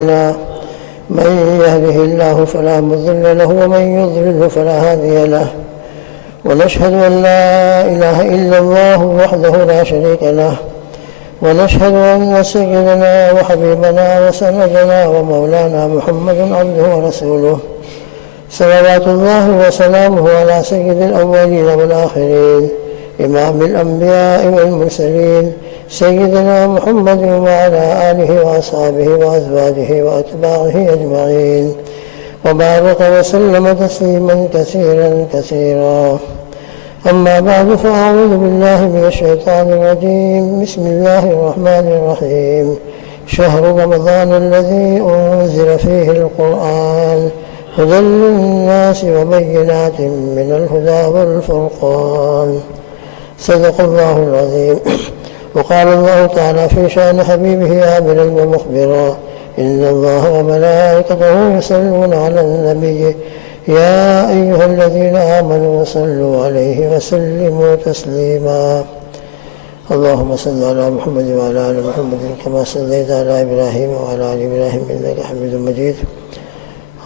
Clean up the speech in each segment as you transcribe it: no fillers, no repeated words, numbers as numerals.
من يهده الله فلا مضل له ومن يضلل فلا هادي له ونشهد أن لا إله إلا الله وحده لا شريك له ونشهد أن سيدنا وحبيبنا وسندنا ومولانا محمد عبده ورسوله صلوات الله وسلامه على سيد الأولين والآخرين إمام الأنبياء والمرسلين سيدنا محمد وعلى آله وأصحابه وأزواجه وأتباعه أجمعين وبارك وسلم تسليما كثيرا كثيرا. أما بعد فأعوذ بالله من الشيطان الرجيم. بسم الله الرحمن الرحيم. شهر رمضان الذي أنزل فيه القرآن هدى للناس وبينات من الهدى والفرقان. صدق الله العظيم. وقال الله تعالى في شأن حبيبه آمرا ومخبرا إن الله وملائكته يصلون على النبي يا أيها الذين آمنوا صلوا عليه وسلموا تسليما. اللهم صل على محمد وعلى آل محمد كما صليت على إبراهيم وعلى آل إبراهيم إنك حميد مجيد.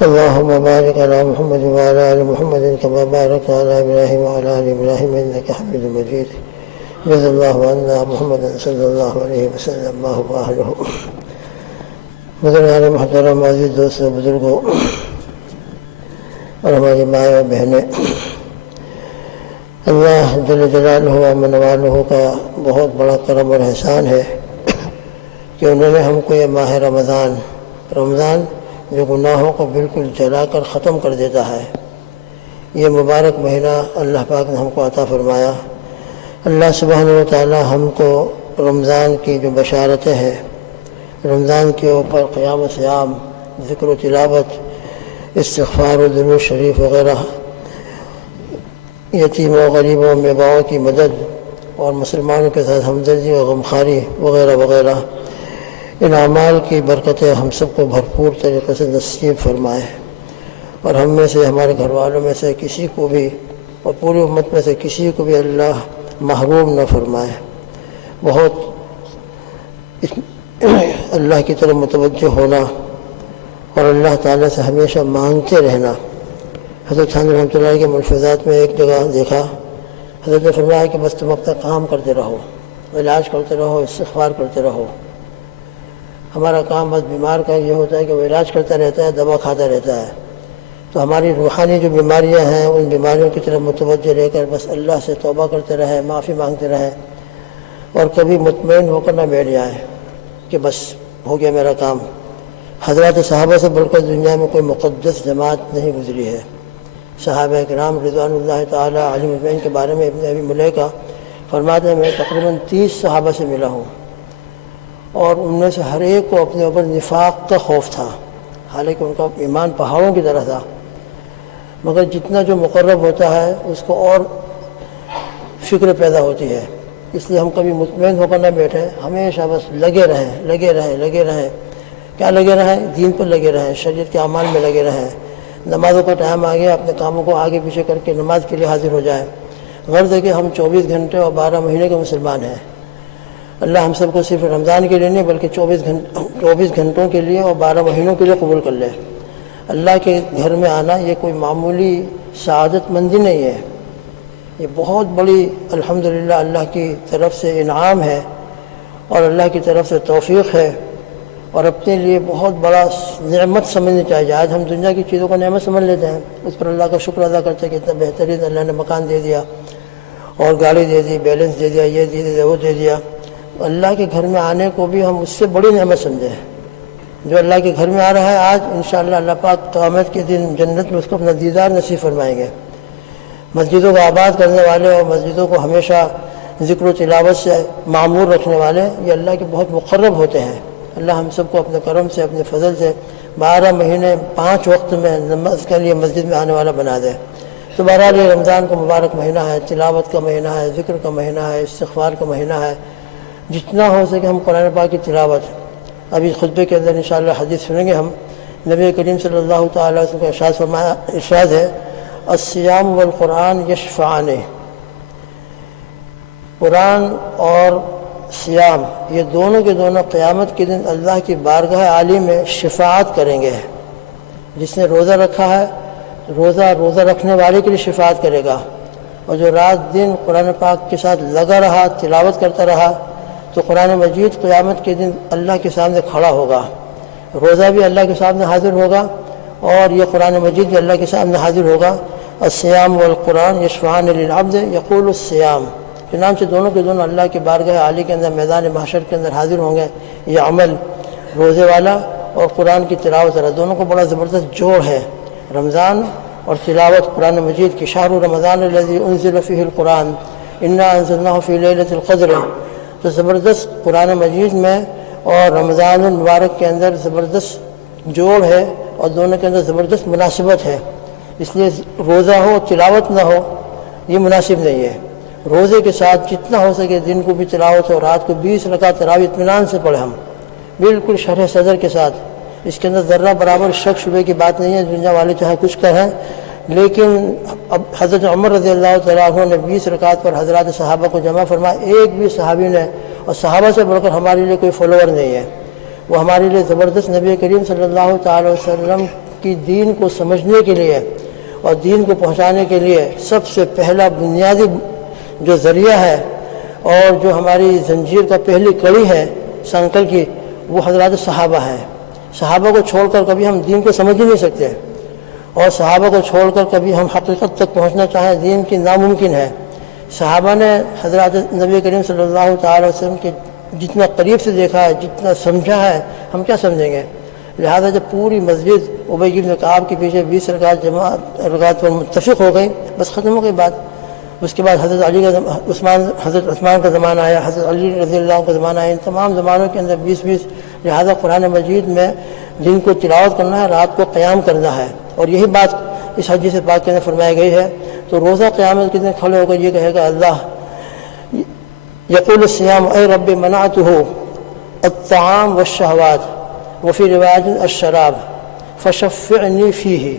اللهم بارك على محمد وعلى آل محمد كما باركت على إبراهيم وعلى آل إبراهيم إنك حميد مجيد. جزا اللہ عنا محمد صلی اللہ علیہ وسلم ما هو أهله. بزرگان محترم، عزیز دوستوں، بزرگوں اور ہماری مائیں اور بہنیں، اللہ جل جلالہ و من والہ کا بہت بڑا کرم اور احسان ہے کہ انہوں نے ہم کو یہ ماہ رمضان جو گناہوں کو بالکل جلا کر ختم کر دیتا ہے، یہ مبارک مہینہ اللہ پاک نے ہم کو عطا فرمایا. اللہ سبحانہ و تعالی ہم کو رمضان کی جو بشارتیں ہیں، رمضان کے اوپر قیام و صیام، ذکر و تلاوت، استغفار و درود شریف وغیرہ، یتیموں و غریبوں بیواؤں کی مدد اور مسلمانوں کے ساتھ ہمدردی و غمخواری وغیرہ وغیرہ، ان اعمال کی برکتیں ہم سب کو بھرپور طریقے سے نصیب فرمائے، اور ہم میں سے، ہمارے گھر والوں میں سے کسی کو بھی اور پوری امت میں سے کسی کو بھی اللہ محروم نہ فرمائے. بہت اللہ کی طرف متوجہ ہونا اور اللہ تعالیٰ سے ہمیشہ مانگتے رہنا. حضرت خان رحمۃ اللہ کے ملفوظات میں ایک جگہ دیکھا، حضرت نے فرمایا کہ بس تم اپنا کام کرتے رہو، علاج کرتے رہو، استغفار کرتے رہو. ہمارا کام بس بیمار کا یہ ہوتا ہے کہ وہ علاج کرتا رہتا ہے، دوا کھاتا رہتا ہے. تو ہماری روحانی جو بیماریاں ہیں ان بیماریوں کی طرف متوجہ رہ کر بس اللہ سے توبہ کرتے رہے، معافی مانگتے رہے، اور کبھی مطمئن ہو کر نہ بیٹھ جائیں کہ بس ہو گیا میرا کام. حضرات صحابہ سے بڑھ کر دنیا میں کوئی مقدس جماعت نہیں گزری ہے. صحابہ اکرام رضوان اللہ تعالی علیہم اجمعین کے بارے میں ابن ابی ملیکہ فرماتے ہیں میں تقریباً 30 صحابہ سے ملا ہوں، اور ان میں سے ہر ایک کو اپنے اوپر نفاق کا خوف تھا، حالانکہ ان کا ایمان پہاڑوں کی طرح تھا. مگر جتنا جو مقرب ہوتا ہے اس کو اور فکر پیدا ہوتی ہے. اس لیے ہم کبھی مطمئن ہو کر نہ بیٹھیں، ہمیشہ بس لگے رہیں. کیا لگے رہیں؟ دین پر لگے رہیں، شریعت کے اعمال میں لگے رہیں. نمازوں کا ٹائم آ گیا، اپنے کاموں کو آگے پیچھے کر کے نماز کے لیے حاضر ہو جائیں. غرض ہے کہ ہم 24 گھنٹے اور 12 مہینے کے مسلمان ہیں. اللہ ہم سب کو صرف رمضان کے لیے نہیں بلکہ 24 گھنٹوں کے لیے اور 12 مہینوں کے لیے قبول کر لے. اللہ کے گھر میں آنا یہ کوئی معمولی سعادت مندی نہیں ہے، یہ بہت بڑی الحمدللہ اللہ کی طرف سے انعام ہے اور اللہ کی طرف سے توفیق ہے، اور اپنے لیے بہت بڑا نعمت سمجھنی چاہیے. آج ہم دنیا کی چیزوں کو نعمت سمجھ لیتے ہیں، اس پر اللہ کا شکر ادا کرتے ہیں کہ اتنا بہترین اللہ نے مکان دے دیا اور گاڑی دے دی، بیلنس دے دیا، یہ دے دیا، وہ دے دیا. اللہ کے گھر میں آنے کو بھی ہم اس سے بڑی نعمت سمجھیں. جو اللہ کے گھر میں آ رہا ہے آج انشاءاللہ اللہ پاک قیامت کے دن جنت میں اس کو اپنا دیدار نصیب فرمائیں گے. مسجدوں کو آباد کرنے والے اور مسجدوں کو ہمیشہ ذکر و تلاوت سے معمور رکھنے والے یہ اللہ کے بہت مقرب ہوتے ہیں. اللہ ہم سب کو اپنے کرم سے، اپنے فضل سے 12 مہینے 5 وقت میں نماز کے لیے مسجد میں آنے والا بنا دے. تو بہرحال یہ رمضان کا مبارک مہینہ ہے، تلاوت کا مہینہ ہے، ذکر کا مہینہ ہے، استغفار کا مہینہ ہے. جتنا ہو سکے ہم قرآن پاک کی تلاوت، ابھی خطبے کے اندر انشاءاللہ حدیث سنیں گے ہم. نبی کریم صلی اللہ تعالیٰ علیہ وسلم کا ارشاد ہے الصیام والقرآن یشفعان. قرآن اور سیام، یہ دونوں کے دونوں قیامت کے دن اللہ کی بارگاہ عالی میں شفاعت کریں گے۔ جس نے روزہ رکھا ہے روزہ رکھنے والے کے لیے شفاعت کرے گا، اور جو رات دن قرآن پاک کے ساتھ لگا رہا، تلاوت کرتا رہا، تو قرآن مجید قیامت کے دن اللہ کے سامنے کھڑا ہوگا۔ روزہ بھی اللہ کے سامنے حاضر ہوگا اور یہ قرآن مجید بھی اللہ کے سامنے حاضر ہوگا۔ الصیام والقرآن یشفعان للعبد یقول الصیام، چنانچہ دونوں کے دونوں اللہ کی بارگاہ عالی کے اندر میدان محشر کے اندر حاضر ہوں گے۔ یہ عمل روزے والا اور قرآن کی تلاوت والا دونوں کو بڑا زبردست جوڑ ہے۔ رمضان اور تلاوت قرآن مجید کی، شہر رمضان الذی انزل فیہ القرآن انا انزلناہ فی لیلۃ القدر، تو زبردست قرآن مجید میں اور رمضان المبارک کے اندر زبردست جوڑ ہے اور دونوں کے اندر زبردست مناسبت ہے۔ اس لیے روزہ ہو تلاوت نہ ہو یہ مناسب نہیں ہے۔ روزے کے ساتھ جتنا ہو سکے دن کو بھی تلاوت ہو، رات کو 20 رکعت تراویح اطمینان سے پڑھیں، ہم بالکل شرح صدر کے ساتھ۔ اس کے اندر ذرہ برابر شک شبے کی بات نہیں ہے، دنیا والے چاہے کچھ کہیں، لیکن اب حضرت عمر رضی اللہ تعالیٰ عنہ نے 20 رکعت پر حضرات صحابہ کو جمع فرمایا، ایک بھی صحابی نے، اور صحابہ سے بڑھ کر ہمارے لیے کوئی فالوور نہیں ہے، وہ ہمارے لیے زبردست نبی کریم صلی اللہ تعالی وسلم کی دین کو سمجھنے کے لیے اور دین کو پہنچانے کے لیے سب سے پہلا بنیادی جو ذریعہ ہے اور جو ہماری زنجیر کا پہلی کڑی ہے سنکل کی، وہ حضرات صحابہ ہیں۔ صحابہ کو چھوڑ کر کبھی ہم دین کو سمجھ ہی نہیں سکتے، اور صحابہ کو چھوڑ کر کبھی ہم حقیقت تک پہنچنا چاہیں دین کی ناممکن ہے۔ صحابہ نے حضرات نبی کریم صلی اللہ تعالی وسلم کے جتنا قریب سے دیکھا ہے، جتنا سمجھا ہے، ہم کیا سمجھیں گے؟ لہذا جب پوری مسجد ابی بن کعب کے پیچھے 20 رکعت پر متفق ہو گئی، بس ختم ہو گئی بات۔ اس کے بعد حضرت عثمان کا زمانہ آیا، حضرت علی رضی اللہ عنہ کا زمانہ آیا، ان تمام زمانوں کے اندر 20 لہذا قرآن مجید میں دن کو تلاوت کرنا ہے، رات کو قیام کرنا ہے، اور یہی بات اس حدیث پاک کے اندر فرمائی گئی ہے۔ تو روزہ قیامت کے دن کھڑے ہو کر یہ کہے گا، اللہ یقول الصیام اے رب منعتہ الطعام والشہوات وفی روایت الشراب فشفعنی فیہ،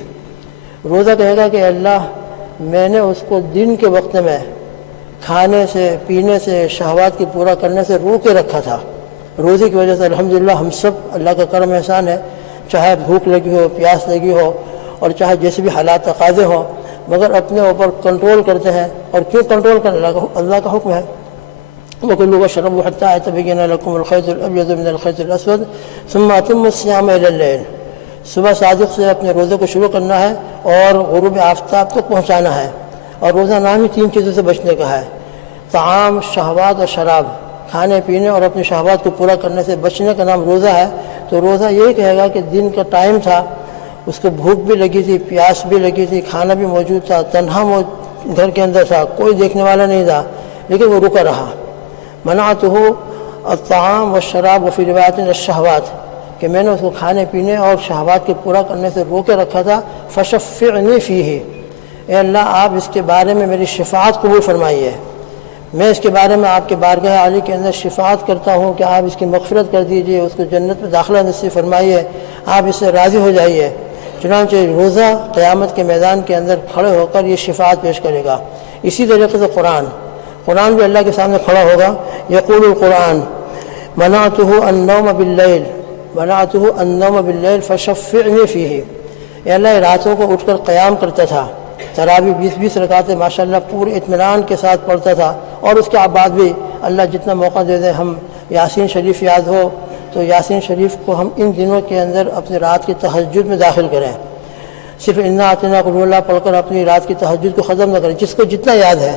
روزہ کہے گا کہ اللہ میں نے اس کو دن کے وقت میں کھانے سے، پینے سے، شہوات کی پورا کرنے سے روکے رکھا تھا۔ روزے کی وجہ سے الحمدللہ ہم سب اللہ کا کرم احسان ہے، چاہے بھوک لگی ہو، پیاس لگی ہو، اور چاہے جیسے بھی حالات تقاضے ہوں، مگر اپنے اوپر کنٹرول کرتے ہیں۔ اور کیوں کنٹرول کرنا؟ اللہ کا حکم ہے، وَكُلُوا وَاشْرَبُوا حَتَّىٰ يَتَبَيَّنَ لَكُمُ الْخَيْطُ الْأَبْيَضُ مِنَ الْخَيْطِ الْأَسْوَدِ ثُمَّ أَتِمُّوا الصِّيَامَ إِلَى اللَّيْلِ، صبح صادق سے اپنے روزے کو شروع کرنا ہے اور غروب آفتاب تک پہنچانا ہے۔ اور روزہ نام ہی 3 چیزوں سے بچنے کا ہے، طعام، شہوات اور شراب، کھانے پینے اور اپنی شہوات کو پورا کرنے سے بچنے کا نام روزہ ہے۔ تو روزہ یہی کہے گا کہ دن کا ٹائم تھا، اس کو بھوک بھی لگی تھی، پیاس بھی لگی تھی، کھانا بھی موجود تھا، تنہا گھر کے اندر تھا، کوئی دیکھنے والا نہیں تھا، لیکن وہ رکا رہا۔ منعتہ الطعام والشراب وفی روایت الشہوات، کہ میں نے اس کو کھانے پینے اور شہوات کے پورا کرنے سے روکے رکھا تھا۔ فشفعنی فیہ، اے اللہ آپ اس کے بارے میں میری شفاعت قبول فرمائیے، میں اس کے بارے میں آپ کے بارگاہ عالی کے اندر شفاعت کرتا ہوں کہ آپ اس کی مغفرت کر دیجئے، اس کو جنت میں داخلہ نصیب فرمائیے، آپ اس سے راضی ہو جائیے۔ چنانچہ روزہ قیامت کے میدان کے اندر کھڑے ہو کر یہ شفاعت پیش کرے گا۔ اسی طریقے سے قرآن بھی اللہ کے سامنے کھڑا ہوگا۔ یقول القرآن منعتہ النوم باللیل فشفعنی فیہ، اے اللہ راتوں کو اٹھ کر قیام کرتا تھا، تراویح 20 رکعتیں ماشاءاللہ پورے اطمینان کے ساتھ پڑھتا تھا، اور اس کے بعد بھی اللہ جتنا موقع دے دے، ہم یاسین شریف یاد ہو تو یاسین شریف کو ہم ان دنوں کے اندر اپنی رات کی تہجد میں داخل کریں، صرف انا اعطیناک اللہ پڑھ کر اپنی رات کی تہجد کو ختم نہ کریں۔ جس کو جتنا یاد ہے،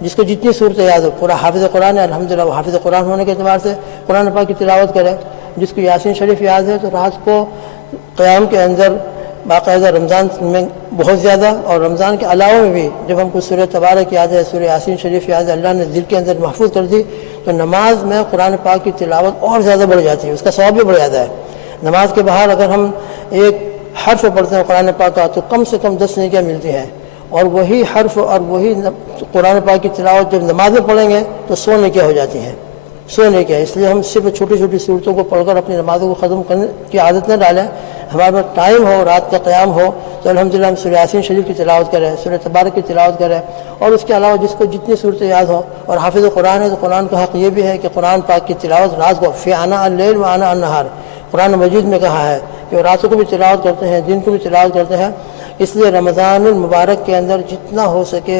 جس کو جتنی صورت یاد ہو، پورا حافظ قرآن ہے الحمدللہ، وہ حافظ قرآن ہونے کے اعتبار سے قرآن پاک کی تلاوت کرے۔ جس کو یاسین شریف یاد ہے تو رات کو قیام کے اندر باقاعدہ رمضان میں بہت زیادہ، اور رمضان کے علاوہ میں بھی جب ہم کو سورہ تبارک یاد ہے، سورہ یاسین شریف یاد ہے، اللہ نے دل کے اندر محفوظ کر دی، تو نماز میں قرآن پاک کی تلاوت اور زیادہ بڑھ جاتی ہے، اس کا ثواب بھی بڑھ جاتا ہے۔ نماز کے باہر اگر ہم ایک حرف پڑھتے ہیں قرآن پاک کا تو کم سے کم 10 نیکیاں ملتی ہیں، اور وہی حرف اور وہی قرآن پاک کی تلاوت جب نماز میں پڑھیں گے تو 100 نیکیاں ہو جاتی ہیں، 100 نیکیاں۔ اس لیے ہم صرف چھوٹی چھوٹی صورتوں کو پڑھ کر اپنی نمازوں کو ختم کرنے کی عادت نہ ڈالیں، ہمارے پاس ٹائم ہو، رات کا قیام ہو تو الحمدللہ ہم سورہ یاسین شریف کی تلاوت کریں، سورہ تبارک کی تلاوت کریں، اور اس کے علاوہ جس کو جتنی صورتیں یاد ہوں، اور حافظ قرآن ہے تو قرآن کا حق یہ بھی ہے کہ قرآن پاک کی تلاوت رات کو فی آناء اللیل و آناء النہار، قرآن مجید میں کہا ہے کہ وہ راتوں کو بھی تلاوت کرتے ہیں، دن کو بھی تلاوت کرتے ہیں۔ اس لیے رمضان المبارک کے اندر جتنا ہو سکے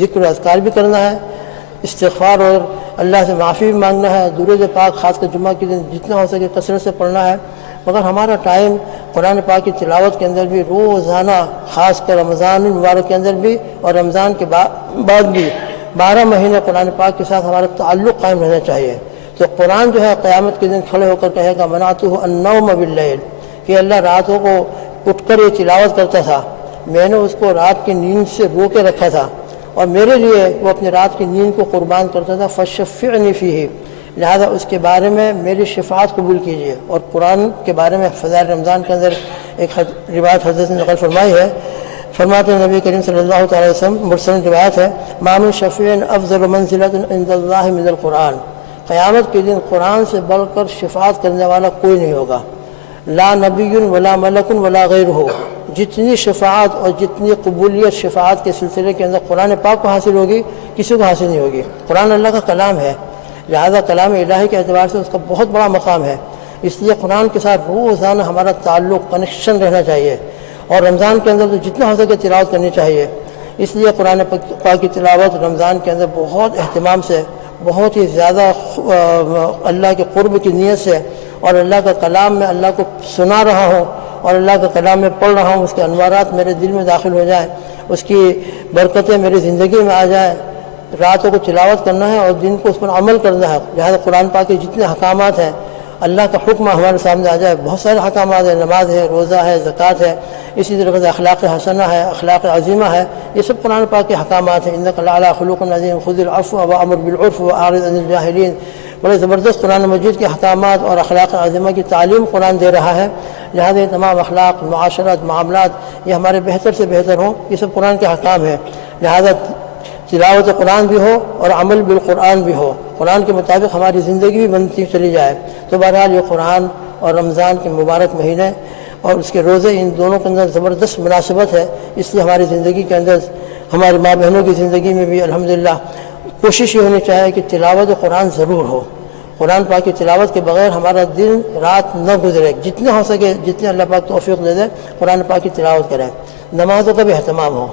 ذکر و اذکار بھی کرنا ہے، استغفار اور اللہ سے معافی بھی مانگنا ہے، درود پاک خاص کر جمعہ کے دن جتنا ہو سکے کثرت سے پڑھنا ہے، مگر ہمارا ٹائم قرآن پاک کی تلاوت کے اندر بھی روزانہ، خاص کر رمضان المبارک کے اندر بھی اور رمضان کے بعد بھی 12 مہینے قرآن پاک کے ساتھ ہمارا تعلق قائم رہنا چاہیے۔ تو قرآن جو ہے قیامت کے دن کھڑے ہو کر کہے گا منعتہ النوم باللیل، کہ اللہ راتوں کو اٹھ کر یہ تلاوت کرتا تھا، میں نے اس کو رات کی نیند سے رو کے رکھا تھا، اور میرے لیے وہ اپنی رات کی نیند کو قربان کرتا تھا، فشفعنی فیہ، لہذا اس کے بارے میں میری شفاعت قبول کیجیے۔ اور قرآن کے بارے میں فضائل رمضان کے اندر ایک روایت حضرت نے نقل فرمائی ہے، فرماتے ہیں نبی کریم صلی اللہ تعالی وسلم، مرسل روایت ہے، ما من شفیع افضل منزلۃ عند اللہ من القرآن، قیامت کے دن قرآن سے بڑھ کر شفاعت کرنے والا کوئی نہیں ہوگا، لا نبی ولا ملک ولا غیرہ، جتنی شفاعت اور جتنی قبولیت شفاعت کے سلسلے کے اندر قرآن پاک کو حاصل ہوگی کسی کو حاصل نہیں ہوگی۔ قرآن اللہ کا کلام ہے، لہذا کلام الہی کے اعتبار سے اس کا بہت بڑا مقام ہے، اس لیے قرآن کے ساتھ روزانہ ہمارا تعلق کنیکشن رہنا چاہیے، اور رمضان کے اندر تو جتنا ہو سکے تلاوت کرنی چاہیے۔ اس لیے قرآن پاک کی تلاوت رمضان کے اندر بہت اہتمام سے، بہت ہی زیادہ اللہ کے قرب کی نیت سے، اور اللہ کا کلام میں اللہ کو سنا رہا ہوں اور اللہ کا کلام میں پڑھ رہا ہوں، اس کے انوارات میرے دل میں داخل ہو جائیں، اس کی برکتیں میری زندگی میں آ جائیں۔ راتوں کو تلاوت کرنا ہے اور دن کو اس پر عمل کرنا ہے، لہذا قرآن پاک کے جتنے احکامات ہیں، اللہ کا حکم ہمارے سامنے آ جائے، بہت سارے احکامات ہیں، نماز ہے، روزہ ہے، زکوٰۃ ہے، اسی طرح سے اخلاق حسنہ ہے، اخلاق عظیمہ ہے، یہ سب قرآن پاک کے احکامات ہیں۔ انک لعلی خلق عظیم خذ العفو وامر بالعرف واعرض عن الجاہلین، بڑے زبردست قرآن مجید کے احکامات اور اخلاق عظیمہ کی تعلیم قرآن دے رہا ہے، لہذا یہ تمام اخلاق، معاشرت، معاملات یہ ہمارے بہتر سے بہتر ہوں، یہ سب قرآن کے احکام ہیں، لہذا تلاوت قرآن بھی ہو اور عمل بالقرآن بھی ہو، قرآن کے مطابق ہماری زندگی بھی بنتی چلی جائے۔ تو بہرحال یہ قرآن اور رمضان کے مبارک مہینے اور اس کے روزے، ان دونوں کے اندر زبردست مناسبت ہے، اس لیے ہماری زندگی کے اندر، ہماری ماں بہنوں کی زندگی میں بھی الحمدللہ کوشش یہ ہونی چاہیے کہ تلاوت قرآن ضرور ہو، قرآن پاک کی تلاوت کے بغیر ہمارا دن رات نہ گزرے، جتنے ہو سکے، جتنے اللہ پاک توفیق دے دے قرآن پاک کی تلاوت کریں۔ نمازوں کا بھی اہتمام ہو،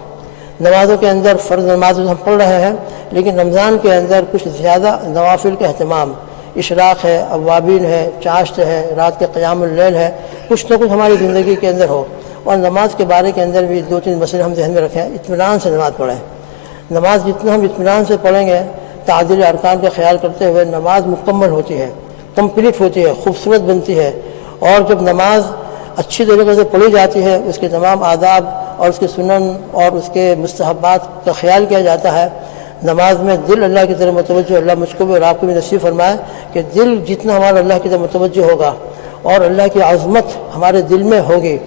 نمازوں کے اندر فرض نماز ہم پڑھ رہے ہیں، لیکن رمضان کے اندر کچھ زیادہ نوافل کا اہتمام، اشراق ہے، اوابین ہے، چاشت ہے، رات کے قیام اللیل ہے، کچھ نہ کچھ ہماری زندگی کے اندر ہو۔ اور نماز کے بارے کے اندر بھی 2-3 مسئلے ہم ذہن میں رکھیں۔ اطمینان سے نماز پڑھیں، نماز جتنا ہم اطمینان سے پڑھیں گے، تعدیل ارکان کا خیال کرتے ہوئے نماز مکمل ہوتی ہے، کمپلیٹ ہوتی ہے، خوبصورت بنتی ہے۔ اور جب نماز اچھی طریقے سے پڑھی جاتی ہے، اس کے تمام آداب اور اس کے سنن اور اس کے مستحبات کا خیال کیا جاتا ہے، نماز میں دل اللہ کی طرف متوجہ، اللہ مجھ کو بھی اور آپ کو بھی نصیب فرمائے کہ دل جتنا ہمارا اللہ کی طرف متوجہ ہوگا اور اللہ کی عظمت ہمارے دل میں ہوگی،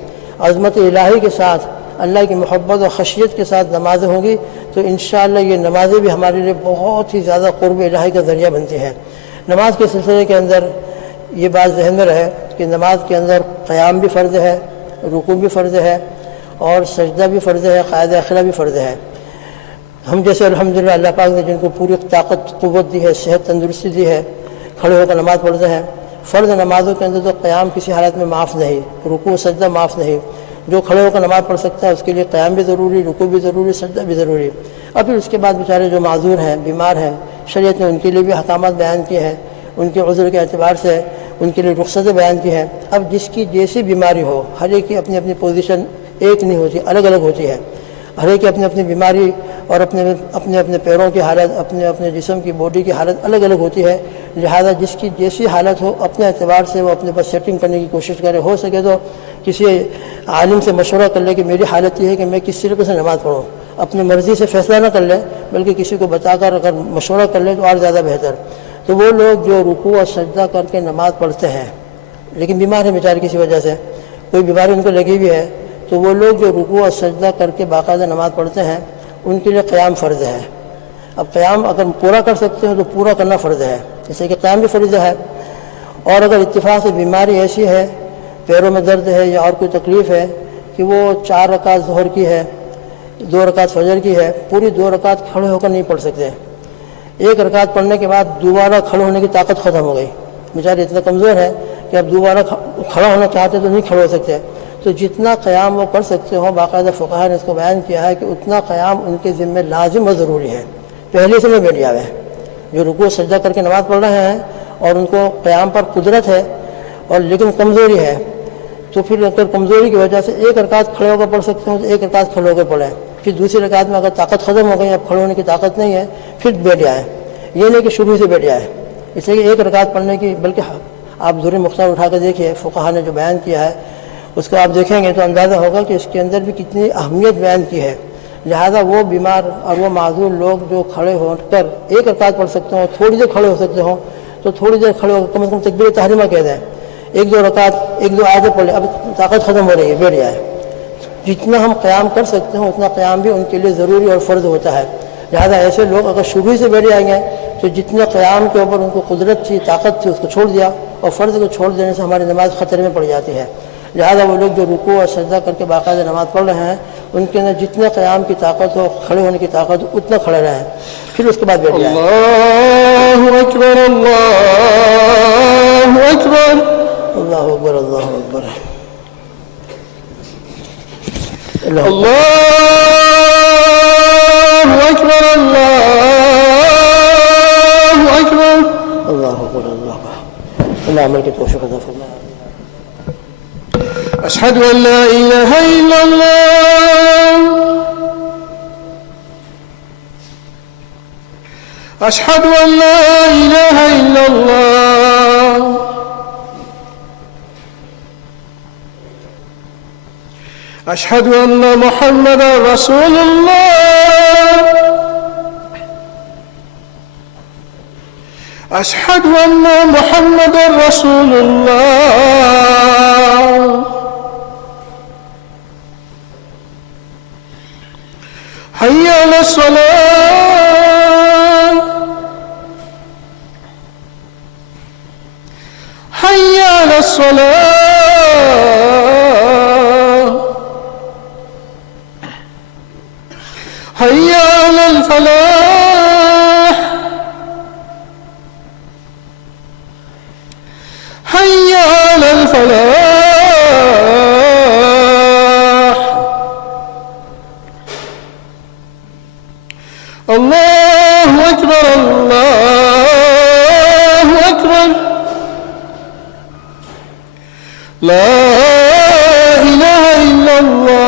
عظمت الہی کے ساتھ، اللہ کی محبت اور خشیت کے ساتھ نمازیں ہوں گی، تو انشاءاللہ یہ نمازیں بھی ہمارے لیے بہت ہی زیادہ قرب الہی کا ذریعہ بنتی ہیں۔ نماز کے سلسلے کے اندر یہ بات ذہن میں رہے کہ نماز کے اندر قیام بھی فرض ہے، رکوع بھی فرض ہے، اور سجدہ بھی فرض ہے، قائد اخلا بھی فرض ہے۔ ہم جیسے الحمدللہ اللہ پاک نے جن کو پوری طاقت قوت دی ہے، صحت تندرستی دی ہے، کھڑے ہو کر نماز پڑھتے ہیں۔ فرض نمازوں کے اندر تو قیام کسی حالت میں معاف نہیں، رکوع سجدہ معاف نہیں۔ جو کھڑے ہو کر نماز پڑھ سکتا ہے اس کے لیے قیام بھی ضروری، رکوع بھی ضروری، سجدہ بھی ضروری۔ اور پھر اس کے بعد بیچارے جو معذور ہیں، بیمار ہیں، شریعت نے ان کے لیے بھی احکامات بیان کیے ہیں، ان کے عذر کے اعتبار سے ان کے لیے رخصتیں بیان کی ہیں۔ اب جس کی جیسی بیماری ہو، ہر ایک کی اپنی اپنی پوزیشن ایک نہیں ہوتی، الگ الگ ہوتی ہے، ہر ایک کی اپنی اپنی بیماری اور اپنے پیروں کی حالت، اپنے جسم کی باڈی کی حالت الگ الگ ہوتی ہے، لہذا جس کی جیسی حالت ہو اپنے اعتبار سے وہ اپنے پاس سیٹنگ کرنے کی کوشش کرے، ہو سکے تو کسی عالم سے مشورہ کر لے کہ میری حالت یہ ہے کہ میں کس طریقے سے نماز پڑھوں، اپنی مرضی سے فیصلہ نہ کر لے بلکہ کسی کو بتا کر اگر مشورہ کر لے تو اور زیادہ بہتر۔ تو وہ لوگ جو رکوع اور سجدہ کر کے نماز پڑھتے ہیں لیکن بیمار ہیں بیچارے کسی وجہ سے، کوئی بیماری ان کو لگی ہوئی ہے، تو وہ لوگ جو رکوع اور سجدہ کر کے باقاعدہ نماز پڑھتے ہیں ان کے لیے قیام فرض ہے۔ اب قیام اگر پورا کر سکتے ہیں تو پورا کرنا فرض ہے، جیسے کہ قیام بھی فرض ہے۔ اور اگر اتفاق سے بیماری ایسی ہے پیروں میں درد ہے یا اور کوئی تکلیف ہے کہ وہ 4 رکعت ظہر کی ہے، 2 رکعت فجر کی ہے، پوری 2 رکعت کھڑے ہو کر نہیں پڑھ سکتے، 1 رکعت پڑھنے کے بعد دوبارہ کھڑے ہونے کی طاقت ختم ہو گئی، بیچارے اتنا کمزور ہے کہ اب دوبارہ کھڑا ہونا چاہتے تو نہیں کھڑے ہو سکتے، تو جتنا قیام وہ کر سکتے ہوں باقاعدہ فقہا نے اس کو بیان کیا ہے کہ اتنا قیام ان کے ذمہ لازم و ضروری ہے، پہلے سے میں بیٹھ جاوے، جو رکوع سجدہ کر کے نماز پڑھ رہے ہیں اور ان کو قیام پر قدرت ہے اور لیکن کمزوری ہے، تو پھر اگر کمزوری کی وجہ سے 1 رکعت کھڑے ہو کر پڑھ سکتے ہوں تو 1 رکعت کھڑے ہو کر پڑھیں، پھر دوسری رکعت میں اگر طاقت ختم ہو گئی، اب کھڑے ہونے کی طاقت نہیں ہے، پھر بیٹھ جائیں، یہ نہیں کہ شروع سے بیٹھ جائے، اس لیے کہ 1 رکعت پڑھنے کی، بلکہ آپ ضروری مختصر اٹھا کے دیکھیے فقہا نے جو بیان کیا ہے اس کو آپ دیکھیں گے تو اندازہ ہوگا کہ اس کے اندر بھی کتنی اہمیت بیان کی ہے، لہذا وہ بیمار اور وہ معذور لوگ جو کھڑے ہو کر 1 رکعت پڑھ سکتے ہوں، تھوڑی دیر کھڑے ہو سکتے ہوں تو تھوڑی دیر کھڑے ہو کر کم از کم تکبیر تحریمہ کہہ دیں، 1-2 رکعت 1-2 آیتیں پڑھ لیں، اب طاقت ختم ہو رہی ہے، بیٹھ جائے، جتنا ہم قیام کر سکتے ہیں اتنا قیام بھی ان کے لیے ضروری اور فرض ہوتا ہے، لہذا ایسے لوگ اگر شروع سے بیٹھ جائیں گے تو جتنے قیام کے اوپر ان کو قدرت تھی، طاقت تھی، اس کو چھوڑ دیا، اور فرض کو چھوڑ دینے سے ہماری نماز خطرے میں پڑ جاتی ہے، لہذا وہ لوگ جو رکوع اور سجدہ کر کے باقاعدہ نماز پڑھ رہے ہیں ان کے اندر جتنے قیام کی طاقت ہو، کھڑے ہونے کی طاقت ہو، اتنا کھڑے رہیں، پھر اس کے بعد بیٹھ جائیں۔ اللہ اکبر اللہ اکبر اللہ اکبر اللہ اکبر اللہ اکبر اللہ اکبر اللہ اکبر اللہ اکبر، اللہ عمل کی توفیق عطا فرمائے۔ اشہد ان لا الہ الا اللہ اشہد ان لا الہ الا اللہ اشہد ان محمد رسول اللہ اشہد ان محمد رسول اللہ حی علی الصلاۃ حی علی الصلاۃ حی علی الفلاح حی علی الفلاح اللہ اکبر اللہ اکبر لا الہ الا اللہ۔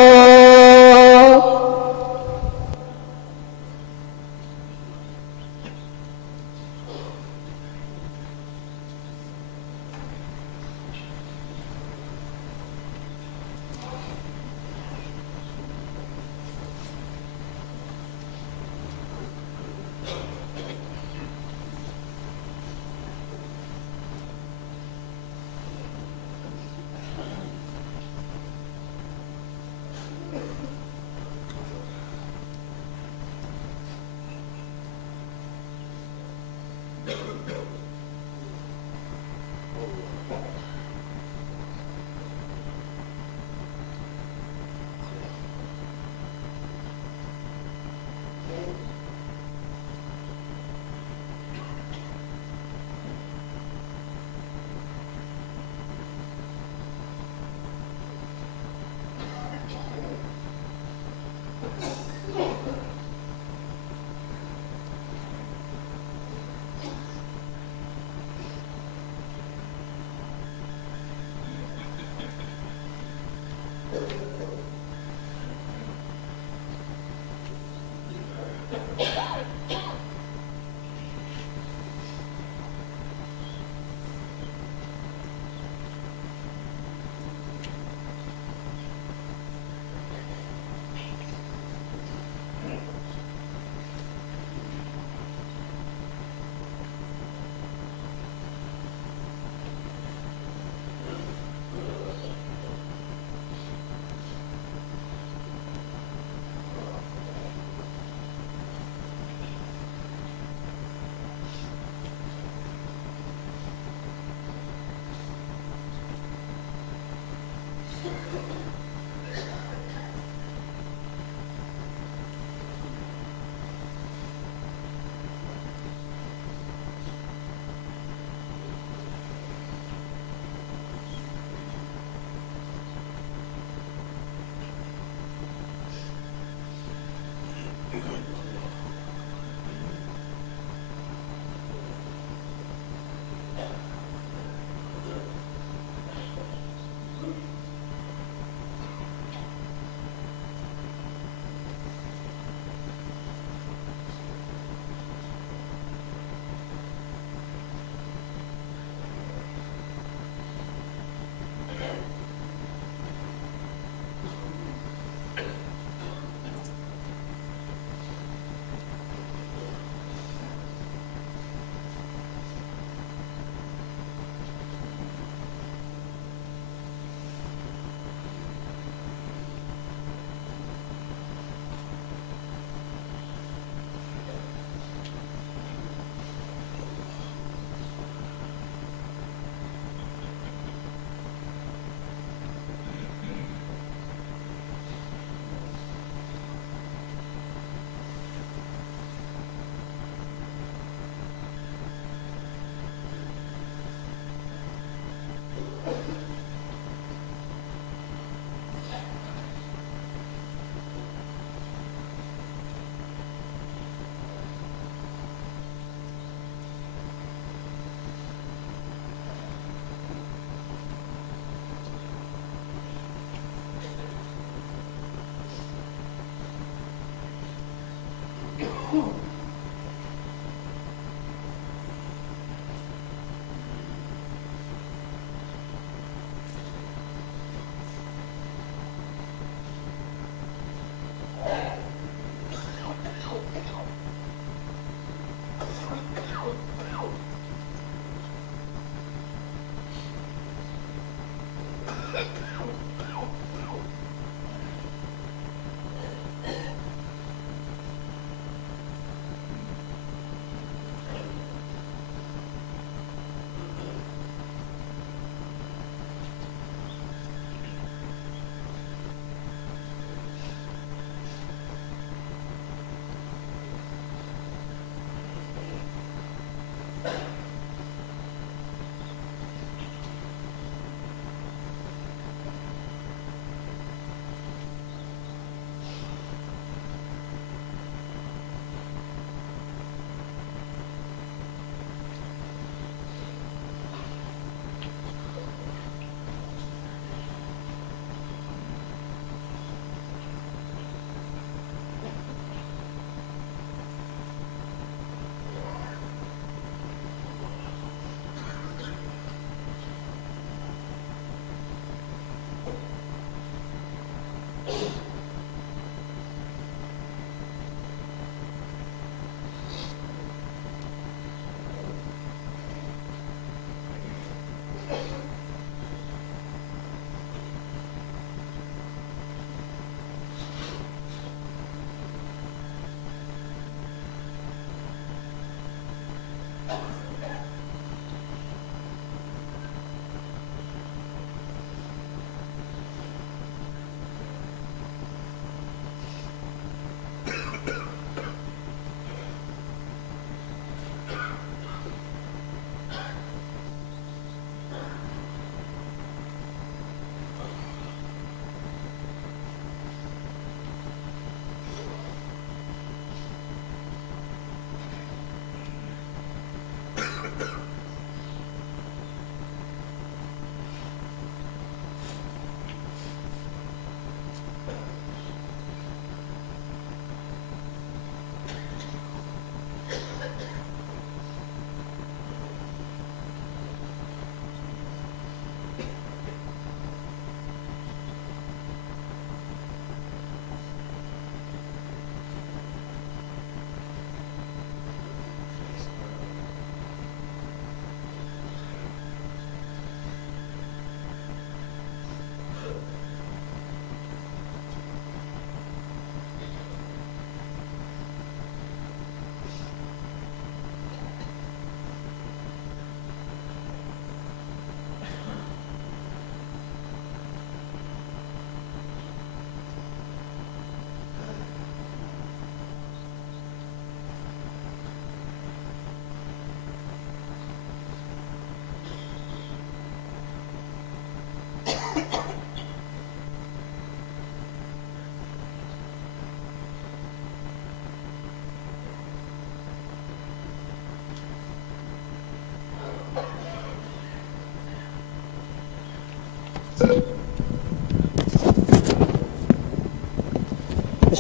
بسم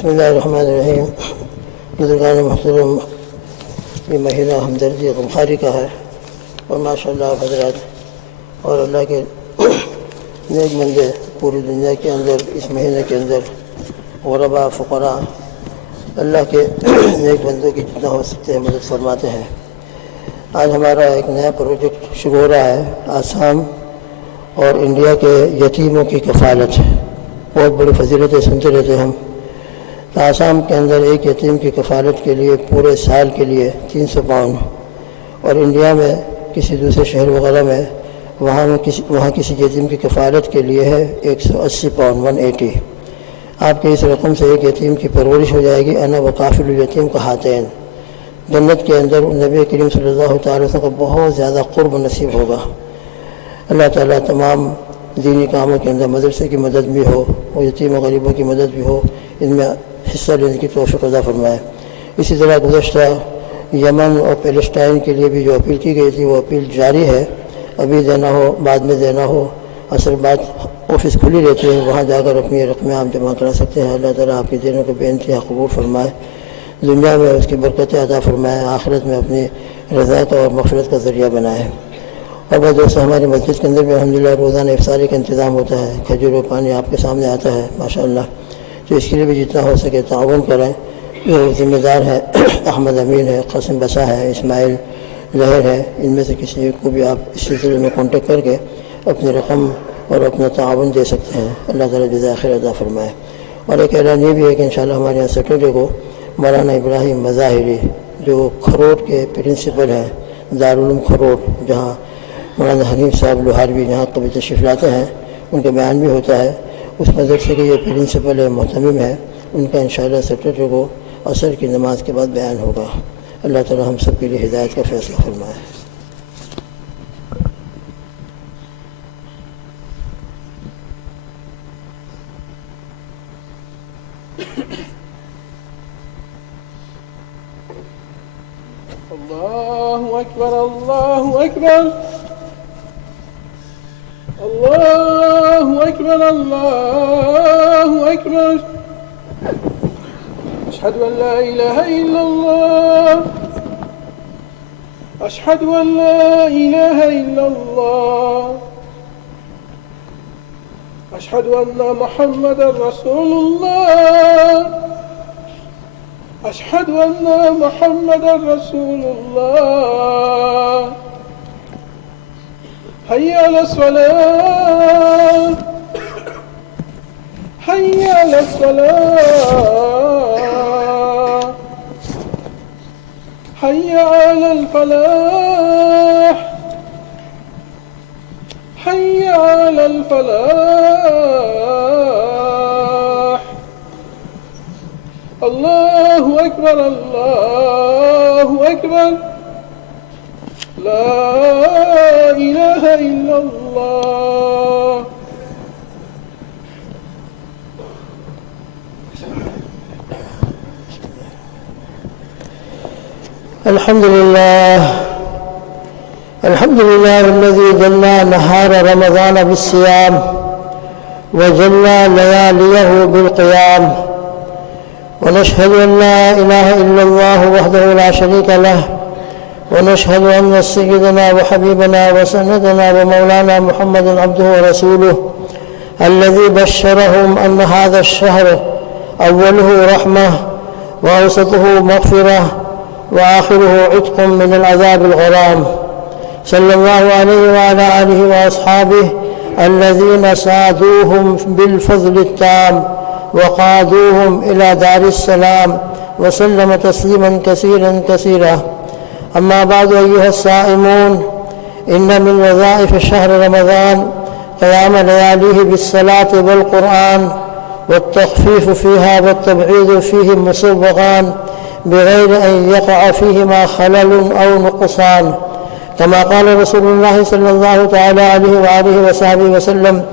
اللہ الرحمن الرحیم. بزرگان محترم، یہ مہینہ ہمدردی غمخواری کا ہے، اور ماشاء اللہ حضرات اور اللہ کے نیک بندے پوری دنیا کے اندر اس مہینے کے اندر غربا فقراء اللہ کے نیک بندوں کی جتنا ہو سکتے ہیں مدد فرماتے ہیں. آج ہمارا ایک نیا پروجیکٹ شروع ہو رہا ہے، آسام اور انڈیا کے یتیموں کی کفالت. بہت بڑی فضیلتیں سنتے رہتے ہم. آسام کے اندر ایک یتیم کی کفالت کے لیے پورے سال کے لیے 300 پاؤنڈ، اور انڈیا میں کسی دوسرے شہر وغیرہ میں وہاں کسی یتیم کی کفالت کے لیے ہے 180 پاؤنڈ 180. آپ کے اس رقم سے ایک یتیم کی پرورش ہو جائے گی. انا وکافل الیتیم کا ہاتین. جنت کے اندر نبی کریم صلی اللہ تعالی وسلم کا بہت زیادہ قرب نصیب ہوگا. اللہ تعالیٰ تمام دینی کاموں کے اندر مدرسے کی مدد بھی ہو اور یتیم و غریبوں کی مدد بھی ہو، ان میں حصہ لینے کی توفیق عطا فرمائے. اسی طرح گزشتہ یمن اور پیلسٹائن کے لیے بھی جو اپیل کی گئی تھی وہ اپیل جاری ہے. ابھی دینا ہو، بعد میں دینا ہو، اصل بات آفس کھلی رہتی ہے، وہاں جا کر اپنی رقمیں آپ جمع کرا سکتے ہیں. اللہ تعالیٰ آپ کی دینوں کو بے انتہا قبول فرمائے، دنیا میں اس کی برکتیں عطا فرمائے، آخرت میں اپنی رضا کا اور مغفرت کا ذریعہ بنائے. اور بھائی دوستوں، ہماری مسجد کے اندر بھی الحمدللہ روزانہ افطاری کا انتظام ہوتا ہے. کھجور و پانی آپ کے سامنے آتا ہے ماشاءاللہ. تو اس کے لیے بھی جتنا ہو سکے تعاون کریں. جو ذمہ دار ہے احمد امین ہے، قاسم بسا ہے، اسماعیل ظہر ہے، ان میں سے کسی کو بھی آپ اس سلسلے میں کانٹیکٹ کر کے اپنی رقم اور اپنا تعاون دے سکتے ہیں. اللہ تعالیٰ جزائے خیر عطا فرمائے. اور ایک اعلان یہ بھی ہے کہ انشاءاللہ ہمارے یہاں سیٹرڈے کو مولانا ابراہیم مظاہری جو کھروٹ کے پرنسپل ہیں، دارالعلوم کھروٹ، جہاں مولانا حنیف صاحب لوہاروی جہاں کبھی تشریف لاتے ہیں، ان کا بیان بھی ہوتا ہے. اس مدرسے کے یہ پرنسپل ہے، محتمم ہے، ان کا انشاءاللہ سیٹرڈے کو عصر کی نماز کے بعد بیان ہوگا. اللہ تعالیٰ ہم سب کے لیے ہدایت کا فیصلہ فرمائے. اللہ اکبر، اللہ اکبر، اللہ اکبر، اللہ اکبر. اشہد ان لا الہ الا اللہ، اشہد ان لا الہ الا اللہ، اشہد ان محمد رسول اللہ، اشہد ان محمد رسول اللہ. حی علی الصلاۃ، حی علی الصلاۃ، حی علی الفلاح، حی علی الفلاح. اللہ اکبر، اللہ اکبر، لا الہ الا اللہ. الحمد لله، الحمد لله الذي جلى نهار رمضان بالصيام وجلى لياليه بالقيام، ونشهد أن لا إله إلا الله وحده لا شريك له، ونشهد أن سيدنا وحبيبنا وسندنا ومولانا محمد عبده ورسوله الذي بشرهم أن هذا الشهر أوله رحمة وأوسطه مغفرة وآخره عتق من العذاب الغرام. صلى الله عليه وعلى آله وأصحابه الذين سادوهم بالفضل التام وقادوهم إلى دار السلام، وسلم تسليما كثيرا كثيرا. أما بعد أيها الصائمون، إن من وظائف شهر رمضان قيام لياليه بالصلاة والقرآن، والتخفيف فيها والتبعيد فيه مسبغان بغير أن يقع فيهما خلل أو نقصان، كما قال رسول الله صلى الله تعالى عليه وآله وصحبه وسلم: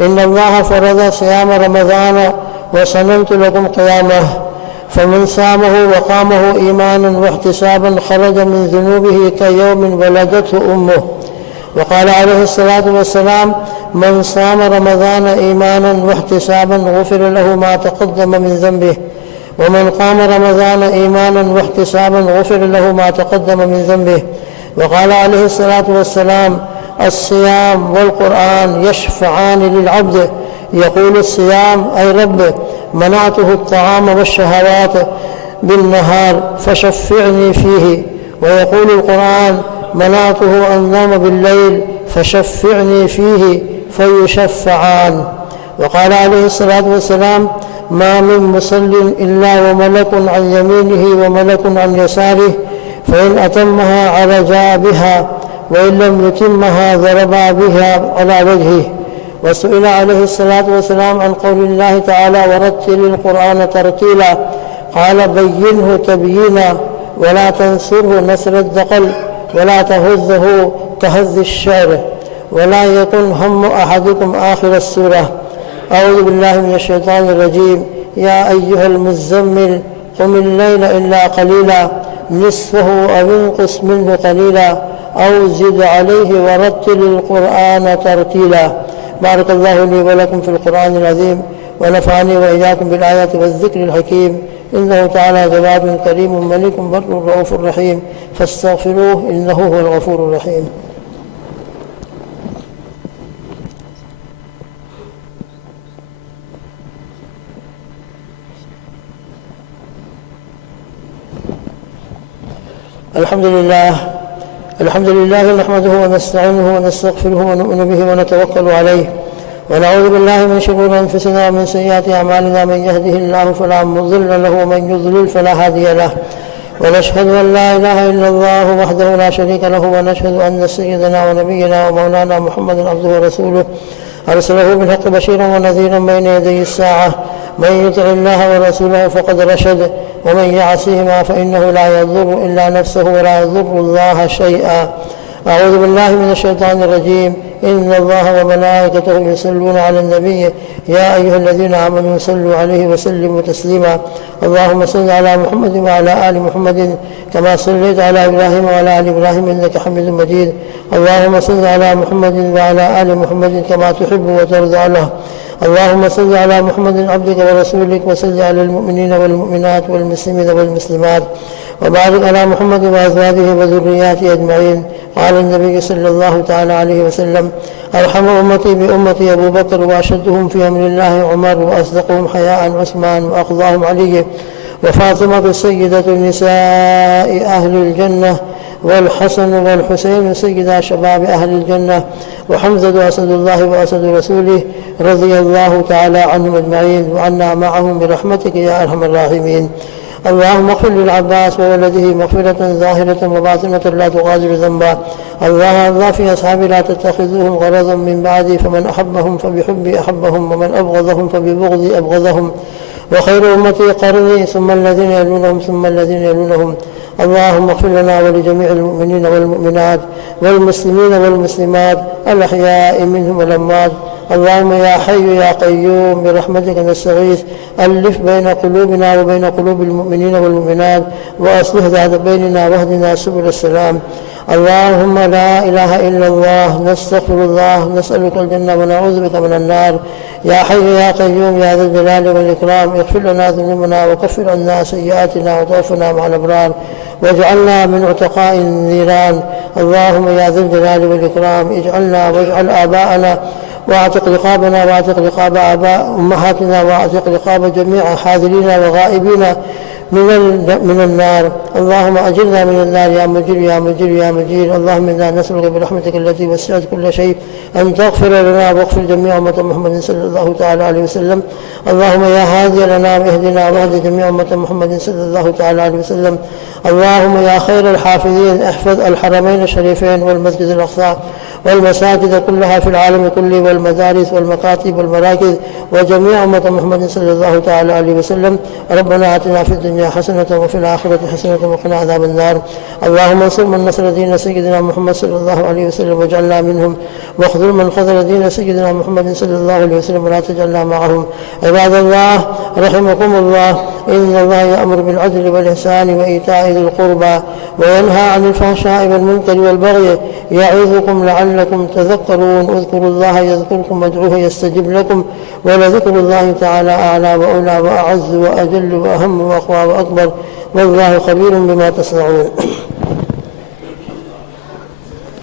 إن الله فرض صيام رمضان وسننت لكم قيامه، فمن صامه وقامه إيمانا واحتسابا خرج من ذنوبه كيوم ولدته أمه. وقال عليه الصلاة والسلام: من صام رمضان إيمانا واحتسابا غفر له ما تقدم من ذنبه، ومن قام رمضان إيمانا واحتسابا غفر له ما تقدم من ذنبه. وقال عليه الصلاة والسلام: الصيام والقرآن يشفعان للعبد. يقول الصيام: أي رب، منعته الطعام والشهوات بالنهار فشفعني فيه. ويقول القرآن: منعته النوم بالليل فشفعني فيه، فيشفعان. وقال عليه الصلاة والسلام: ما من مصل إلا وملك عن يمينه وملك عن يساره، فإن أتمها عرجا بها، وإن لم يتمها ضربا بها على وجهه. وسئل عليه الصلاة والسلام عن قول الله تعالى: ورتل القرآن ترتيلا، قال: بينه تبيينا، ولا تنسره نسر الدقل، ولا تهزه كهز الشعر، ولا يكن هم أحدكم آخر السورة. أعوذ بالله من الشيطان الرجيم. يا أيها المزمل قم الليل إلا قليلا، نصفه أو انقص منه قليلا، أو زد عليه ورتل القرآن ترتيلا. بارك الله لي ولكم في القرآن العظيم، ونفعني وإياكم بالآيات والذكر الحكيم، إنه تعالى جواد كريم ملك بر رؤوف رحيم، فاستغفروه إنه هو الغفور الرحيم. الحمد لله نحمده ونستعينه ونستغفره ونؤمن به ونتوكل عليه، ونعوذ بالله من شرور أنفسنا ومن سيئات أعمالنا. من يهده الله فلا مضل له، ومن يضلل فلا هادي له. ونشهد أن لا إله إلا الله وحده لا شريك له، ونشهد أن سيدنا ونبينا ومولانا محمدا عبده ورسوله، أرسله بالحق بشيرا ونذيرا بين يدي الساعة. من يطع الله ورسوله فقد رشد، ومن يعصهما فإنه لا يضر إلا نفسه ولا يضر الله شيئا. أعوذ بالله من الشيطان الرجيم. إن الله وملائكته يصلون على النبي، يا أيها الذين آمنوا صلوا عليه وسلموا تسليما. اللهم صل على محمد وعلى آل محمد كما صليت على إبراهيم وعلى آل إبراهيم إنك حميد مجيد. اللهم صل على محمد وعلى آل محمد كما تحب وترضى له. اللهم صل على محمد عبدك ورسولك، وصل على المؤمنين والمؤمنات والمسلمين والمسلمات، وبارك على محمد وأزواجه وذرياته أجمعين. قال النبي صلى الله تعالى عليه وسلم: أرحم أمتي بأمتي أبو بكر، وأشدهم في أمر الله عمر، وأصدقهم حياء عثمان، وأقضاهم علي، وفاطمة سيدة نساء أهل الجنة، والحسن والحسين سيدا شباب أهل الجنة، وحمزة أسد الله وأسد رسوله، رضي الله تعالى عنهم أجمعين، وعنا معهم برحمتك يا أرحم الراحمين. اللهم اغفر للعباس وولده مغفرة ظاهرة وباطنة لا تغادر ذنبا. الله في أصحابي لا تتخذوهم غرضا من بعدي، فمن أحبهم فبحبي أحبهم، ومن أبغضهم فببغضي أبغضهم، وخير أمتي قرني، ثم الذين يلونهم ثم الذين يلونهم. اللهم اغفر لنا ولجميع المؤمنين والمؤمنات والمسلمين والمسلمات الأحياء منهم والأموات. اللهم يا حي يا قيوم برحمتك نستغيث، ألف بين قلوبنا وبين قلوب المؤمنين والمؤمنات، وأصلح ذات بيننا واهدنا سبل السلام. اللهم لا إله إلا الله، نستغفر الله، نسألك الجنة ونعوذ بك من النار. يا حي يا قيوم يا ذا الجلال والإكرام، اغفر لنا ذنوبنا وكفر عنا سيئاتنا وتوفنا مع الأبرار، واجعلنا من عتقاء النيران. اللهم يا ذا الجلال والإكرام اجعلنا واجعل آباءنا، واعتق رقابنا، واعتق رقاب آباء أمهاتنا، واعتق رقاب جميع حاضرين وغائبين من النار. اللهم أجرنا من النار يا مجير يا مجير يا مجير. اللهم إنا نسألك برحمتك التي وسعت كل شيء أن تغفر لنا واغفر جميع أمة محمد صلى الله تعالى عليه وسلم. اللهم يا هادي لنا اهدنا واهد جميع أمة محمد صلى الله تعالى عليه وسلم. اللهم يا خير الحافظين احفظ الحرمين الشريفين والمسجد الأقصى والمساجد كلها في العالم كله، والمدارس والمكاتب والمراكز، وجميع أمة محمد صلى الله تعالى عليه وسلم. ربنا آتنا في الدنيا حسنة وفي الآخرة حسنة وقنا عذاب النار. اللهم انصر من نصر دين سيدنا محمد صلى الله عليه وسلم واجعلنا منهم، واخذل من خذل دين سيدنا محمد صلى الله عليه وسلم ولا تجعلنا معهم. عباد الله رحمكم الله، إن الله يأمر بالعدل والإحسان وإيتاء ذي القربى وينهى عن الفحشاء والمنكر والبغي يعظكم لعلكم تذكرون. اذكروا الله يذكركم وادعوه يستجب لكم ولذكر الله تعالى أعلى وأولى وأعز وأجل وأهم وأقوى وأكبر والله خبير بما تصنعون.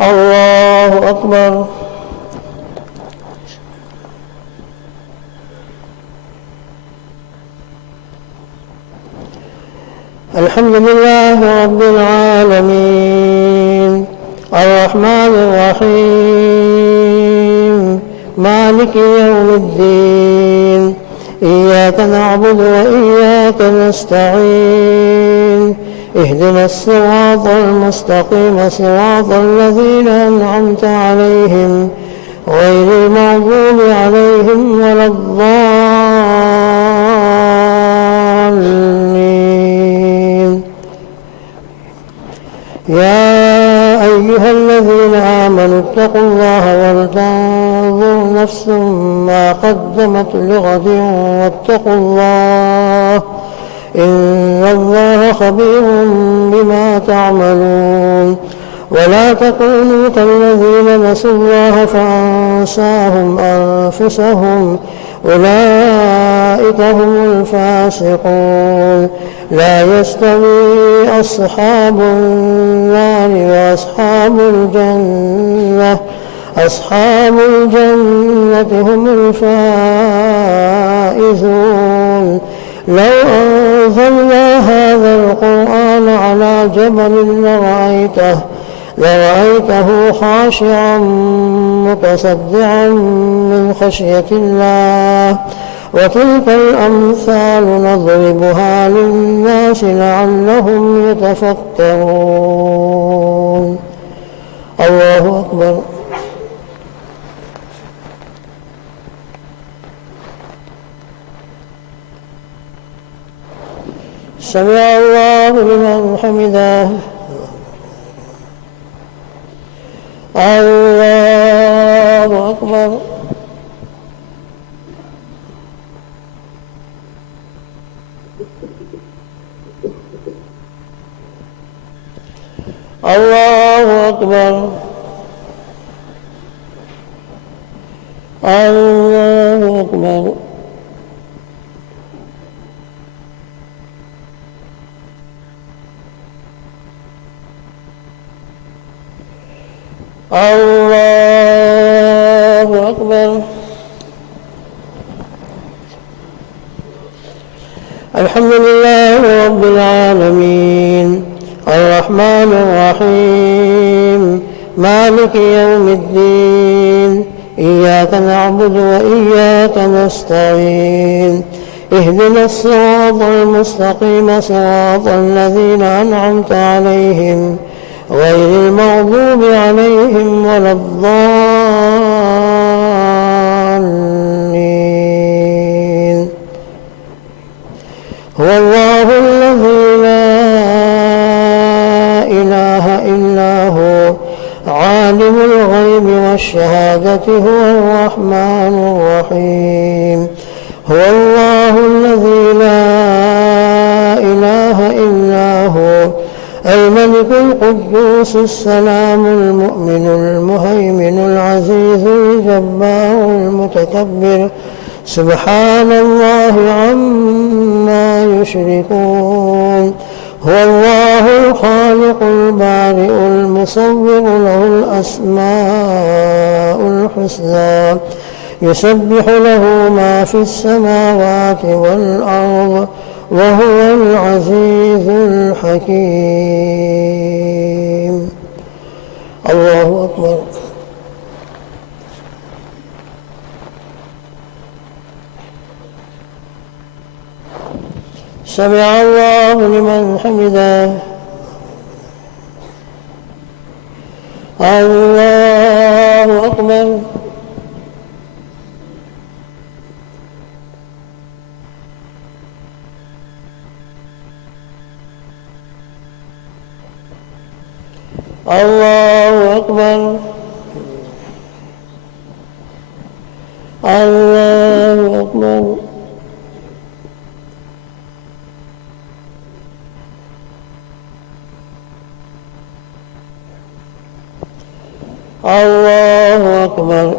الله أكبر. الحمد لله رب العالمين الرحمن الرحيم مالك يوم الدين إياك نعبد وإياك نستعين اهدنا الصراط المستقيم صراط الذين أنعمت عليهم غير المغضوب عليهم ولا الضالين. يا أيها الذين آمنوا اتقوا الله ولتنظر نفس ما قدمت لغد واتقوا الله إن الله خبير بما تعملون. ولا تكونوا كالذين نسوا الله فأنساهم أنفسهم أولئك هم الفاسقون. لا يستوي أصحاب النار وأصحاب الجنة أصحاب الجنة هم الفائزون. لو أنزلنا هذا القرآن على جبل لرأيته خاشعا متصدعا من خشية الله. وتلك الأمثال نضربها للناس لعلهم يتفكرون. الله أكبر. سمع الله لمن حمده. الله أكبر. الله أكبر. الله أكبر. الله أكبر. الحمد لله رب العالمين الرحمن الرحيم مالك يوم الدين إياك نعبد وإياك نستعين اهدنا الصراط المستقيم صراط الذين أنعمت عليهم غير المغضوب عليهم ولا الضالين. هو الله الذي لا إله إلا هو عالم الغيب والشهادة هو الرحمن الرحيم. هو الله الذي لا إله إلا هو الملك القدوس السلام المؤمن المهيمن العزيز الجبار المتكبر سبحان الله عما يشركون. هو الله الخالق البارئ المصور له الأسماء الحسنى يسبح له ما في السماوات والأرض وهو العزيز الحكيم. الله أكبر. سمع الله لمن حمده. الله أكبر. الله أكبر. الله أكبر. الله أكبر.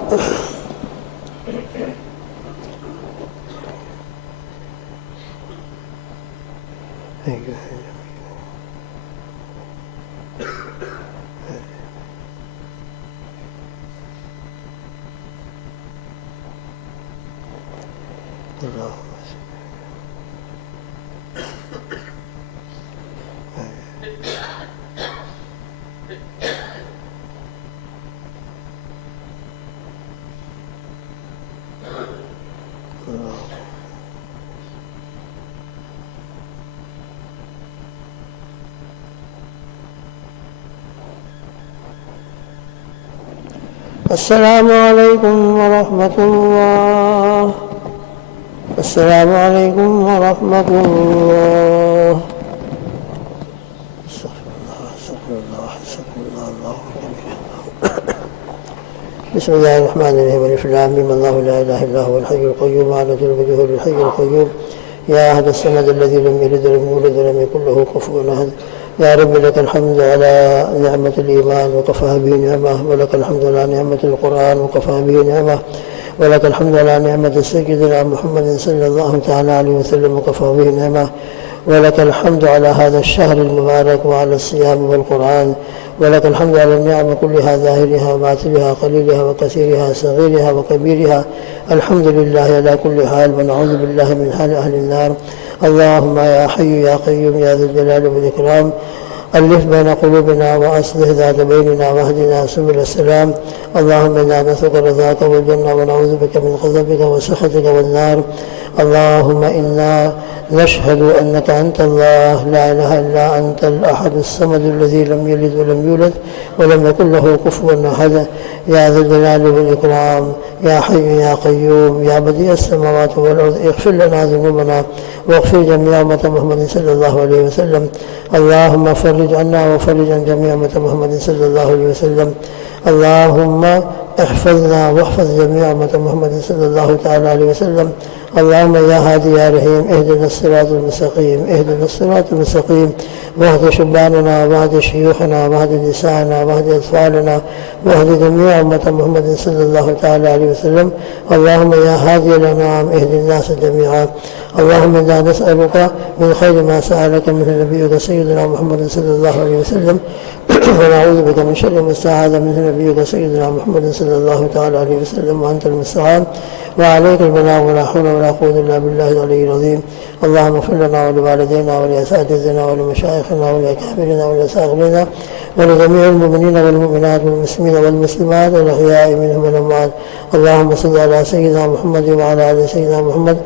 السلام عليكم ورحمة الله. السلام عليكم ورحمة الله. بسم الله الرحمن الرحيم. الف لام ميم. الله لا اله الا هو الحي القيوم على جل الحي القيوم. يا أحد الصمد الذي لم يلد ولم يولد ولم يكن له كفوا أحد. يا رب لك الحمد على نعمة الإيمان وكفى به نعمة، ولك الحمد على نعمة القرآن وكفى به نعمة، ولك الحمد على نعمة سيدنا محمد صلى الله تعالى عليه وسلم وكفى به نعمة، ولك الحمد على هذا الشهر المبارك وعلى الصيام والقرآن، ولك الحمد على النعم كلها ظاهرها وباطنها قليلها وكثيرها صغيرها وكبيرها. الحمد لله على كل حال، ونعوذ بالله من حال أهل النار. اللهم يا حي يا قيوم يا ذا الجلال والإكرام، ألف بين قلوبنا وأصلح ذات بيننا واهدنا سبل السلام. اللهم إنا نسألك رضاك والجنة ونعوذ بك من غضبك وسخطك والنار. اللهم إنا نشهد أنك أنت الله لا إله إلا أنت الأحد الصمد الذي لم يلد ولم يولد ولم يكن له كفوا أحد. يا ذا الجلال والإكرام، يا حي يا قيوم يا بديع السماوات والأرض، اغفر لنا ذنوبنا واغفر جميع أمة محمد صلى الله عليه وسلم. اللهم فرج عنا وفرج عن جميع أمة محمد صلى الله عليه وسلم. اللهم احفظنا واحفظ جميع أمة محمد صلى الله تعالى عليه وسلم. اللهم يا هادي يا رحيم اهدنا الصراط المستقيم، اهدنا الصراط المستقيم، واهد شباننا واهد شيوخنا واهد نساءنا واهد أطفالنا واهد جميع أمة محمد صلى الله تعالى عليه وسلم. اللهم يا هادي الأنام اهد الناس جميعا. اللهم إنا نسألك من خير ما سألك منه نبيك سيدنا محمد صلى الله عليه وسلم، ونعوذ بك من شر ما استعاذ منه نبيك سيدنا محمد صلى الله تعالى عليه وسلم، وأنت المستعان وعليك البلاغ، ولا حول ولا قوة إلا بالله العلي العظيم. اللهم اغفر لنا ولوالدينا ولأساتذتنا ولمشايخنا ولأكابرنا ولأصاغرنا ولجميع المؤمنين والمؤمنات والمسلمين والمسلمات والأحياء منهم والأموات. اللهم صل على سيدنا محمد وعلى آل سيدنا محمد،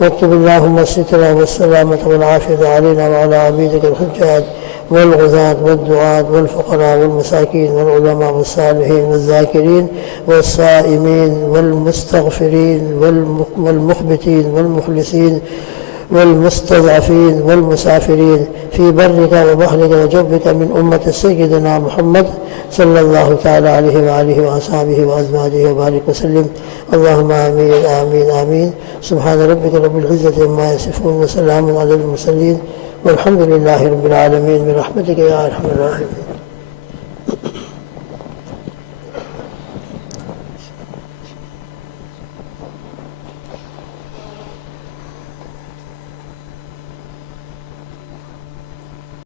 واكتب اللهم الستر والسلامة والعافية علينا وعلى عبيدك الحجاج والغزاة والدعاة والفقراء والمساكين والعلماء والصالحين والذاكرين والصائمين والمستغفرين والمخبتين والمخلصين والمستضعفين والمسافرين في برك وبحرك وجبك من أمة سيدنا محمد صلى الله تعالى عليه وآله وأصحابه وأزواجه وبارك وسلم. اللهم آمين آمين آمين. سبحان ربك رب العزة عما يصفون وسلام على المرسلين والحمد لله رب العالمين برحمتك يا أرحم الراحمين.